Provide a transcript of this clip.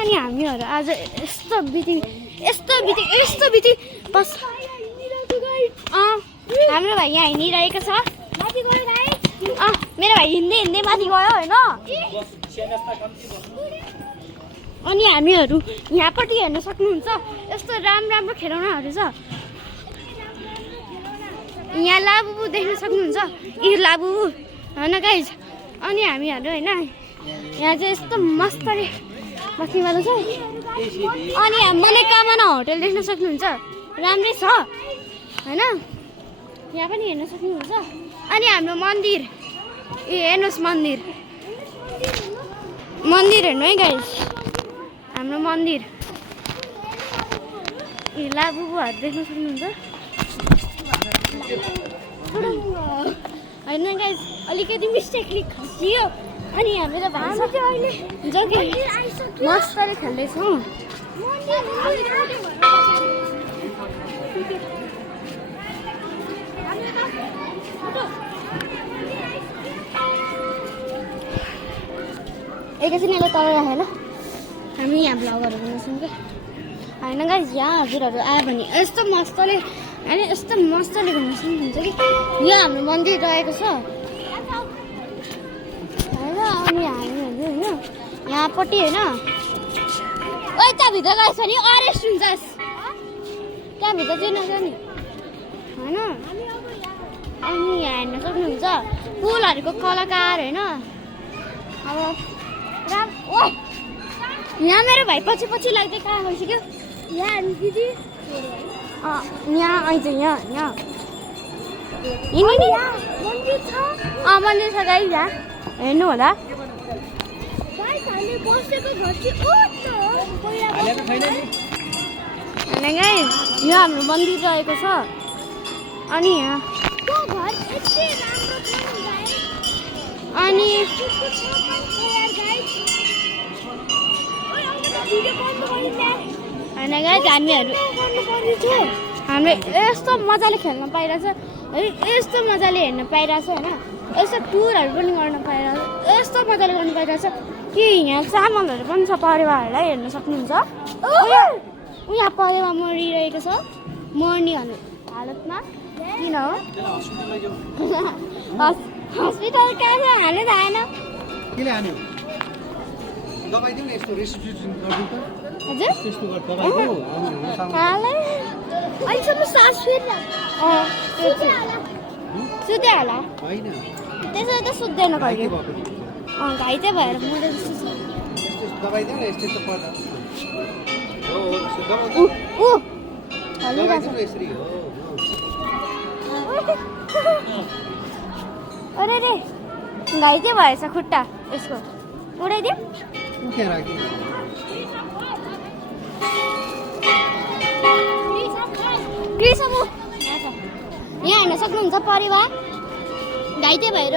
अनि हामीहरू आज यस्तो बिति बस हाम्रो भाइ यहाँ हिँडिरहेको छ। मेरो भाइ हिँड्दै माथि गयो होइन। अनि हामीहरू यहाँपट्टि हेर्न सक्नुहुन्छ यस्तो राम्रो खेलौनाहरू छ। यहाँ लाबुबु देख्न सक्नुहुन्छ यी लाबुबु होइन गाइज। अनि हामीहरू होइन यहाँ चाहिँ यस्तो मस्तले बस्नेवाला छ। अनि मनोकामना होटल देख्न सक्नुहुन्छ राम्रै छ होइन। यहाँ पनि हेर्न सक्नुहुन्छ। अनि हाम्रो मन्दिर हेर्नुहोस् मन्दिर हेर्नु है गाइज। हाम्रो मन्दिर लाबुबुहरू देख्न सक्नुहुन्छ होइन गाइज। अलिकति मिस्टेकली खसियो अनि हामीले भान्सा अहिले जो कि मस्तले खेल्दैछौँ। एकैछिन यसले तल राखेर हामी यहाँ भ्लगहरू बनाउँछौँ क्या होइन गाइज। यहाँ हजुरहरू आयो भने यस्तो मस्तले होइन यस्तो मस्तले घुम्न सक्नुहुन्छ कि यहाँ हाम्रो मन्दिर रहेको छ होइन। अनि हामीहरू होइन यहाँपट्टि होइन ओ त्यहाँभित्र गएछ नि अरेस्ट हुन्छस् त्यहाँभित्र चाहिँ नजाने होइन। अनि यहाँ हेर्न सक्नुहुन्छ फुलहरूको कलाकार होइन। अब यहाँ मेरो भाइ पछि लाग्दै कहाँ गइसक्यो यहाँ दिदी यहाँ आइज यहाँ मन्दिर छ गाइस। यहाँ हेर्नु होला यहाँ हाम्रो मन्दिर रहेको छ। अनि यहाँ अनि होइन गाइस हाम्रो यस्तो मजाले खेल्न पाइरहेछ है। यस्तो मजाले हेर्न पाइरहेछ होइन। यस्तो टुरहरू पनि गर्न पाइरहेछ यस्तो मजाले गर्नु पाइरहेछ कि यहाँ चामलहरू पनि छ परेवाहरूलाई हेर्न सक्नुहुन्छ। यहाँ परेवा मरिरहेको छ मर्ने हालतमा किन हो हस्पिटल कहाँ छ हाल्नु त आएन अहिलेसम्म सास फेर्न सुत्यो होला त्यसो त सुत्दैन कहिले घाइते भएर मलाई जस्तो अरे रे घाइते भएछ खुट्टा यसको उडाइदिउँ। यहाँ हेर्न सक्नुहुन्छ परिवार घाइते भएर